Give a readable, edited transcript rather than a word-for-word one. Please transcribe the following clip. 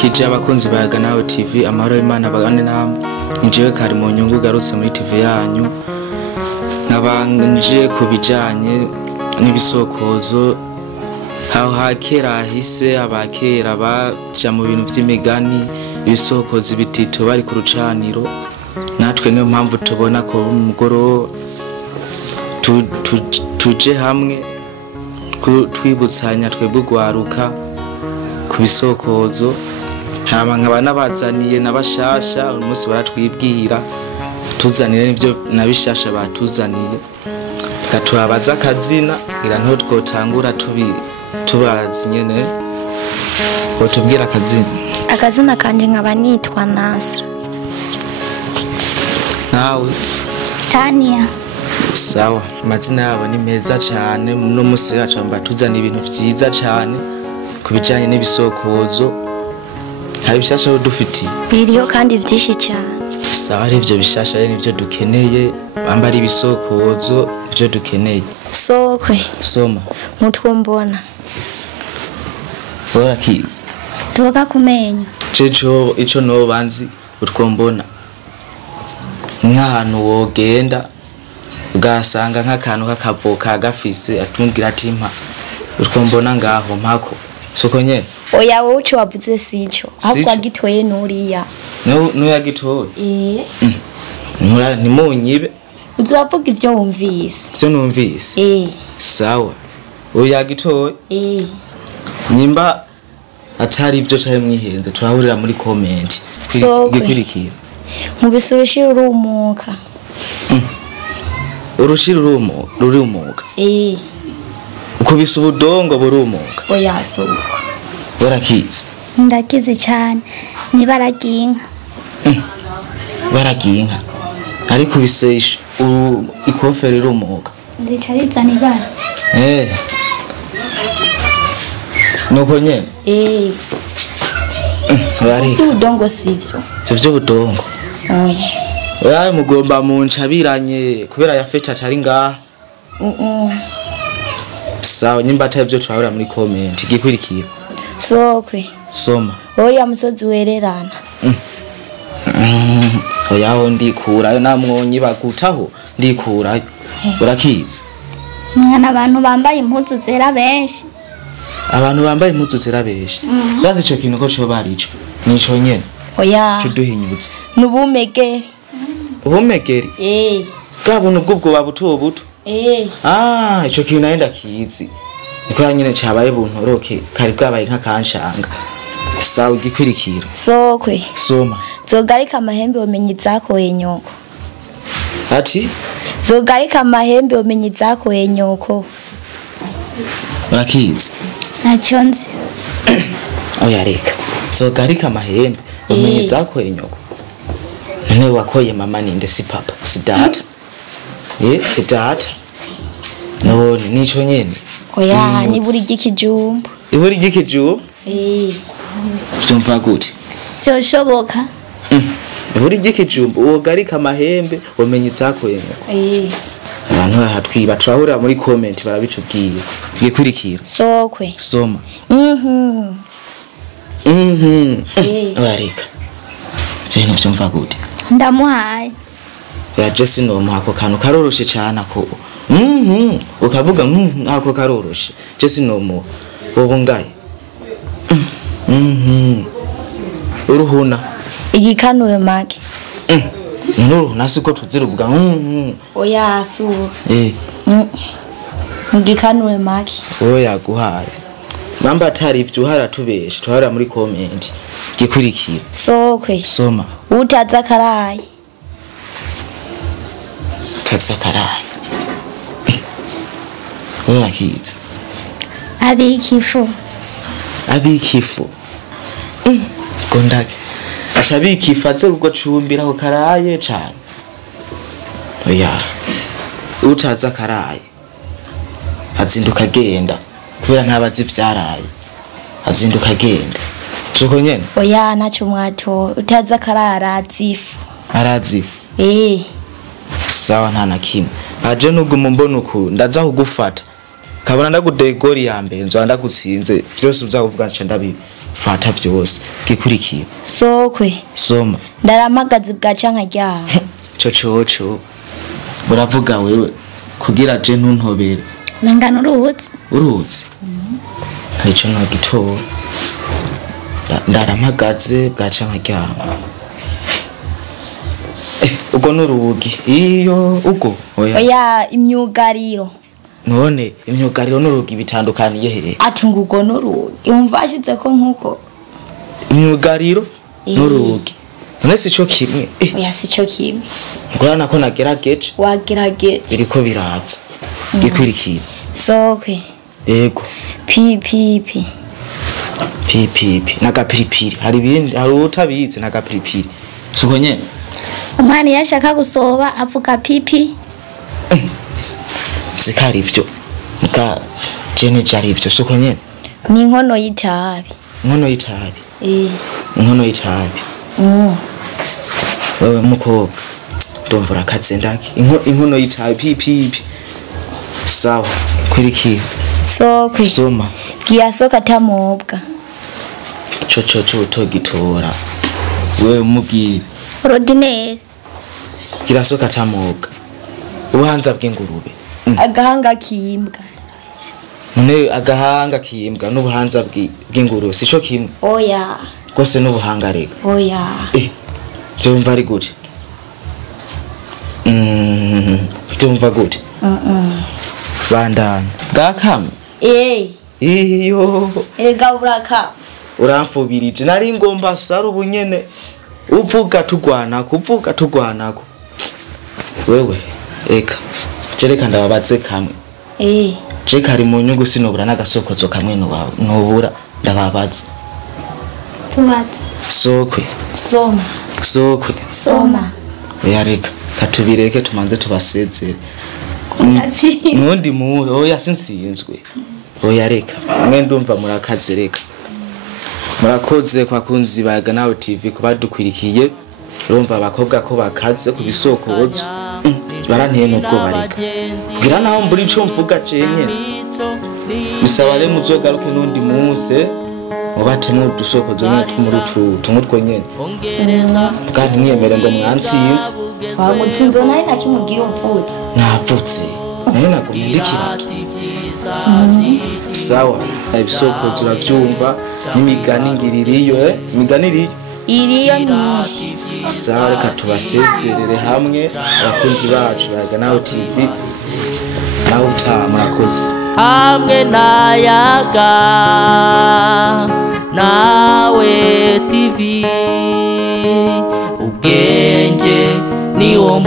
Kije abakunzi bayaga nawe TV amahoro y'Imana bagane namwe njewe kari mu nyungu garutse muri TV yanyu nkabanje kubijanye n'ibisokozo aho hakera hise abakera baja mu bintu vy'imigani ibisokozo bitito bari ku rucaniro natwe niyo mpamvu tubona ko umugoro tuje hamwe twibutsanya twebwe gwaruka ku bisokozo hama nkaba nabazaniye nabashasha umunsi baratwibwira tuzanire nivyo nabishasha batuzaniye gatubabaza akazina ngira nto twotangura tubazi nyene botubwira akazina kanje nkaba nitwa Nasra. nawe Tania. sawa amazina yabo ni meza cane no musi yacu batuzana ibintu vyiza cane kubijanye n'ibisokozo hari bishasha dufitiye biriyo kandi vyinshi cyane. sawa ari ivyo bishasha ari nivyo dukeneye bambara ibisokozo ivyo dukeneye Sokwe soma mutwo mbona bora kids tuboka kumenya ceco ico no banzi utwo mbona nk'ahantu wogenda ugasanga nk'akantu k'akavoka gafise atumbwira ati mpa utwo mbona ngaho mpako soko nyene oya wowe uco wavuze sico aho kwagitoye nuriya nuyagitoye nura nimunyibe uzovuga ivyo wumvise ivyo numvise sawa uyagitoye nyimba atari ivyo cyaje mwihenze turahurira muri comment gikurikira mu bisurushi urumuka urushira urumuka ukubisa ubudongo burumuka oya so barakize ndakize cyane ni baraginka baraginka ariko bisesha ikofere irumuka ndicariza ni bara nuko nyene barika ubudongo sivyo ivyo budongo oya mugomba muncabiranye kubera yafeta atari ngaha sawa nyimba atavyo turahura muri comment gikurikira Sokwe soma oya musozi wererana oya ho ndikurayo namwonyi bagutaho ndikurayo urakiza mwana abantu bambaye impuzu zera benshi abantu bambaye impuzu zera benshi bazi ico kintu ko cyo barico nico nyene oya cuduhinyutse nubumegeri ubumegeri bwabuntu bw'ubwo babuto buto ico kintu naenda kizi niko nyene cabaye buntoroke kari bwabaye nk'akanshanga sawa gikurikira Sokwe soma zogarika amahembe umenye zakoye nyoko ati zogarika amahembe umenye zakoye nyoko urakizi nacyo nzi oya reka zogarika amahembe umenye zakoye nyoko none wakoye mama ninde si papa si data si data none nico nyene oya ni buri gikijumbu iburi gikijumbu vyumva gute sio shoboka iburi gikijumbu wogarika amahembe umenye zakoye nyoko abantu bahatwiba turahura muri comment barabicubwiye gikurikira Sokwe soma wareka cyane vyumva gute ndamuhaye ya Jesse no muhako kantu karoroshe cyane ako ukavuga ako karoroshe Jesse no mu ubungaye uruhuna igikanuwe make nuruhuna siko tuziruvuga oya su igikanuwe make oya guhaye mamba atari ivyo haratubesha tuhara muri comment gikurikira Sokwe soma utaza karaye tasakaraye urakiza abikifu gondake ashabikifatse ubwo cumbira ko karaye cyane oya utaza karaye azinduka genda kubera ntabazi vyaraye azinduka genda tuko nyene oya naco mwato utaza karaye arazifu sawa nta nakimwe aje nubwo mumbona uku ndaza kugufata kabona ndagudegori ya mbere nzo ndagutsinze byose uzavuga nca ndabibi fata vyose gikurikira sokwe soma ndaramagazi bwaca nkaryama coco uravuga wewe kugira je ntuntobere nangana uruzi ntaco nagitora ndaramagaze bwaca nkaryama ugo nurugi iyo ugo oya imyugariro none imyugariro nurugi bitandukaniye hehe ati ngugo nurugi umva ashize ko nkuko imyugariro nurugi none sico kimwe oya sico kimwe ngurana ko nagerageje wagerageje biriko biraza gikurikira sokwe yego pipipi nagapiripiri hari ibindi hari utabizi nagapiripiri suko nyene umwana yashaka gusoba avuga pipi zikari ivyo muka jene jari ivyo suko nyene ni inkono y'itabi inkono y'itabi wewe mukobwa ndumvura akaze ndaki inkono y'itabi pipi sawa kurikira sokwe soma giyasoka tamobwa coco utogitora wewe mubwire ordinaire kirasoka tamobwa ubuhanza bw'ingurube agahanga kimbwa none agahanga kimbwa n'ubuhanza bw'ingurube sico kimwe oya gose n'ubuhanga rega oya vyumva ari gute vyumva gute bandanya gakame iyo erega buraka uramfubirije nari ngomba sara ubunyene uvuga tugwanako wewe eka jereka ndababaze kamwe je kari mu nyungu sinobura n'agasokozo kamwe nobura ndababaze tubaze sokwe soma yareka katubireke tumanze tubasezere nundi muwe oya sinsinzwe oya reka mwe ndumva murakaze reka murakoze kwa kunzi baga nawe TV kubadukwirikiye urumva abakobwa ko bakaze ku bisokozo baranteye nubwo bareka kugira naho mburi ico mvuga cenye bisaba re muzogaruke nundi munsi mubate mu dusokozo nyene tumutwo nyene kandi mwemere ngo mwansinze wamutsinzo naye nakimubwiye umvutse navutse naye nagumindikira sawa ibisokozo uravyumva n'imigani ngiririyo imigani iriyo nyinshi sawa reka tubasezerere hamwe abakunzi bacu baga nawe TV nawe utaha murakoze hamwe nayaga nawe TV ubwenge ni wo